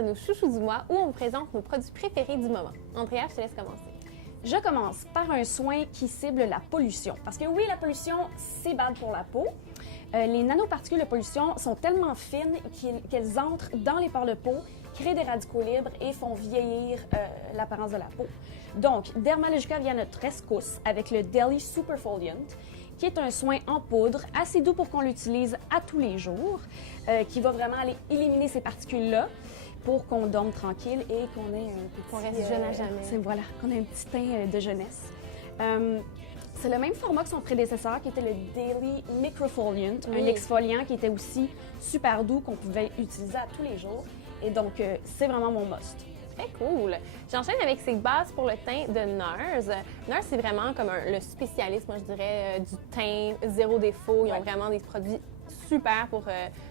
de nos chouchous du mois où on vous présente nos produits préférés du moment. Andrea, je te laisse commencer. Je commence par un soin qui cible la pollution. Parce que oui, la pollution, c'est bad pour la peau. Les nanoparticules de pollution sont tellement fines qu'elles entrent dans les pores de peau, créent des radicaux libres et font vieillir l'apparence de la peau. Donc, Dermalogica vient à notre rescousse avec le Daily Superfoliant, qui est un soin en poudre, assez doux pour qu'on l'utilise à tous les jours, qui va vraiment aller éliminer ces particules-là pour qu'on dorme tranquille et qu'on ait un petit... Qu'on reste jeune à jamais. Voilà, qu'on ait un petit teint de jeunesse. C'est le même format que son prédécesseur, qui était le Daily Microfoliant, un exfoliant qui était aussi super doux, qu'on pouvait utiliser à tous les jours. Et donc, c'est vraiment mon must. Très cool. J'enchaîne avec ces bases pour le teint de NARS. NARS, c'est vraiment comme le spécialiste, moi je dirais, du teint zéro défaut. Ils ont vraiment des produits super pour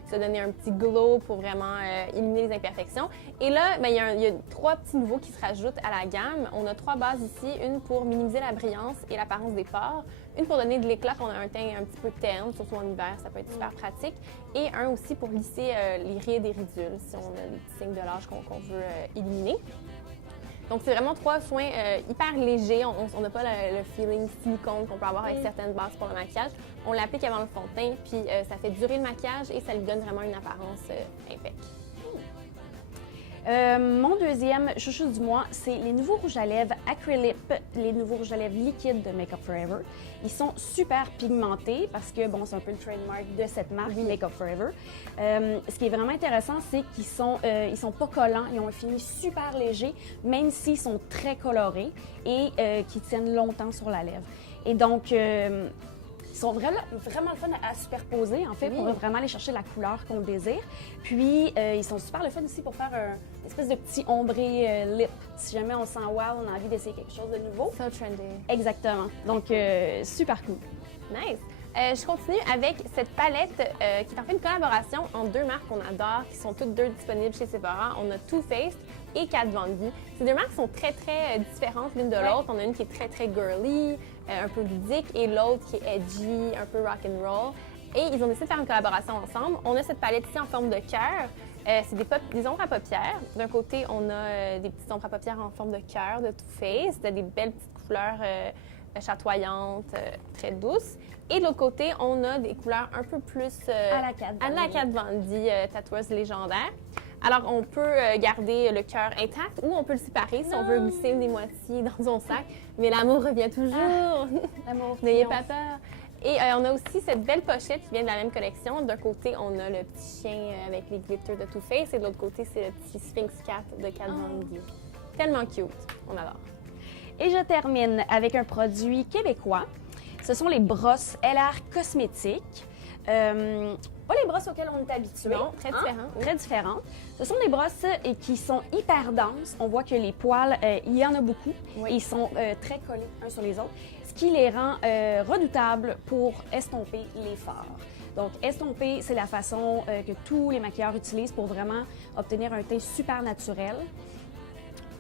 se donner un petit glow, pour vraiment éliminer les imperfections. Et là, ben, il y a 3 petits nouveaux qui se rajoutent à la gamme. On a 3 bases ici, une pour minimiser la brillance et l'apparence des pores, une pour donner de l'éclat quand on a un teint un petit peu terne, surtout en hiver, ça peut être super pratique, et un aussi pour lisser les rides et ridules, si on a des petits signes de l'âge qu'on veut éliminer. Donc, c'est vraiment 3 soins hyper légers. On n'a pas le feeling silicone qu'on peut avoir avec certaines bases pour le maquillage. On l'applique avant le fond de teint, puis ça fait durer le maquillage et ça lui donne vraiment une apparence impeccable. Mon deuxième chouchou du mois, c'est les nouveaux rouges à lèvres Acrylip, les nouveaux rouges à lèvres liquides de Make Up For Ever. Ils sont super pigmentés parce que, bon, c'est un peu le trademark de cette marque, Make Up For Ever. Ce qui est vraiment intéressant, c'est qu'ils sont pas collants, ils ont un fini super léger, même s'ils sont très colorés et qui tiennent longtemps sur la lèvre. Et donc, ils sont vraiment le fun à superposer, en fait, pour vraiment aller chercher la couleur qu'on désire. Puis, ils sont super le fun aussi pour faire une espèce de petit ombré lip. Si jamais on sent wow, on a envie d'essayer quelque chose de nouveau. So trendy. Exactement. Donc, super cool. Nice. Je continue avec cette palette qui est en fait une collaboration entre 2 marques qu'on adore, qui sont toutes 2 disponibles chez Sephora. On a Too Faced et Kat Von D. Ces 2 marques sont très, très différentes l'une de l'autre. On a une qui est très, très girly, un peu ludique, et l'autre qui est edgy, un peu rock and roll. Et ils ont décidé de faire une collaboration ensemble. On a cette palette ici en forme de cœur. C'est des ombres à paupières. D'un côté, on a des petites ombres à paupières en forme de cœur de Too Faced, des belles petites couleurs chatoyantes, très douces. Et de l'autre côté, on a des couleurs un peu plus à la Kat Von D, tatoueuse légendaire. Alors, on peut garder le cœur intact ou on peut le séparer si on veut glisser une des moitiés dans son sac. Mais l'amour revient toujours. L'amour. N'ayez pas peur. Et on a aussi cette belle pochette qui vient de la même collection. D'un côté, on a le petit chien avec les glitters de Too Faced et de l'autre côté, c'est le petit Sphinx Cat de Kat Von D. Tellement cute. On adore. Et je termine avec un produit québécois. Ce sont les brosses LR Cosmétiques. Pas les brosses auxquelles on est habitué. Non, très différentes. Très différentes. Ce sont des brosses qui sont hyper denses. On voit que les poils, il y en a beaucoup. Oui. Et ils sont très collés uns sur les autres, ce qui les rend redoutables pour estomper les fards. Donc, estomper, c'est la façon que tous les maquilleurs utilisent pour vraiment obtenir un teint super naturel.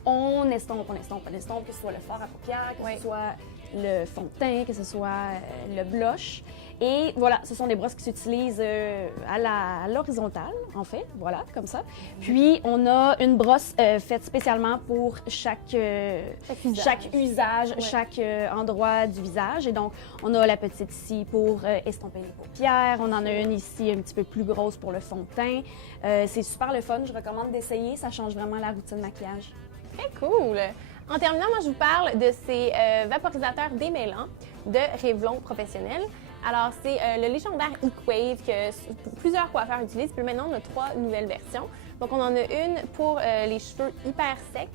On estompe, que ce soit le fard à paupières, que ce soit le fond de teint, que ce soit le blush. Et voilà, ce sont des brosses qui s'utilisent à l'horizontale, en fait, voilà, comme ça. Puis, on a une brosse faite spécialement pour chaque usage, chaque endroit du visage. Et donc, on a la petite ici pour estomper les paupières. On en a une ici un petit peu plus grosse pour le fond de teint. C'est super le fun, je recommande d'essayer. Ça change vraiment la routine maquillage. Très cool! En terminant, moi, je vous parle de ces vaporisateurs démêlants de Revlon Professionnel. Alors, c'est le légendaire Heatwave que plusieurs coiffeurs utilisent. Puis maintenant, on a 3 nouvelles versions. Donc, on en a une pour les cheveux hyper secs,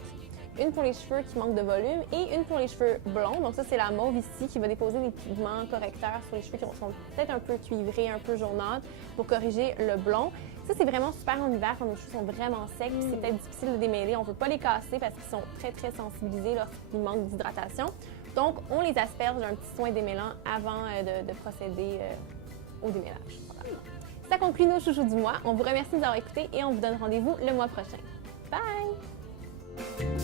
une pour les cheveux qui manquent de volume et une pour les cheveux blonds. Donc, ça, c'est la mauve ici qui va déposer des pigments correcteurs sur les cheveux qui sont peut-être un peu cuivrés, un peu jaunâtres pour corriger le blond. Ça, c'est vraiment super en hiver quand nos cheveux sont vraiment secs. C'est peut-être difficile de démêler. On ne veut pas les casser parce qu'ils sont très, très sensibilisés lorsqu'ils manquent d'hydratation. Donc, on les asperge d'un petit soin démêlant avant de procéder au démêlage. Voilà. Ça conclut nos chouchous du mois. On vous remercie de nous avoir écoutés et on vous donne rendez-vous le mois prochain. Bye!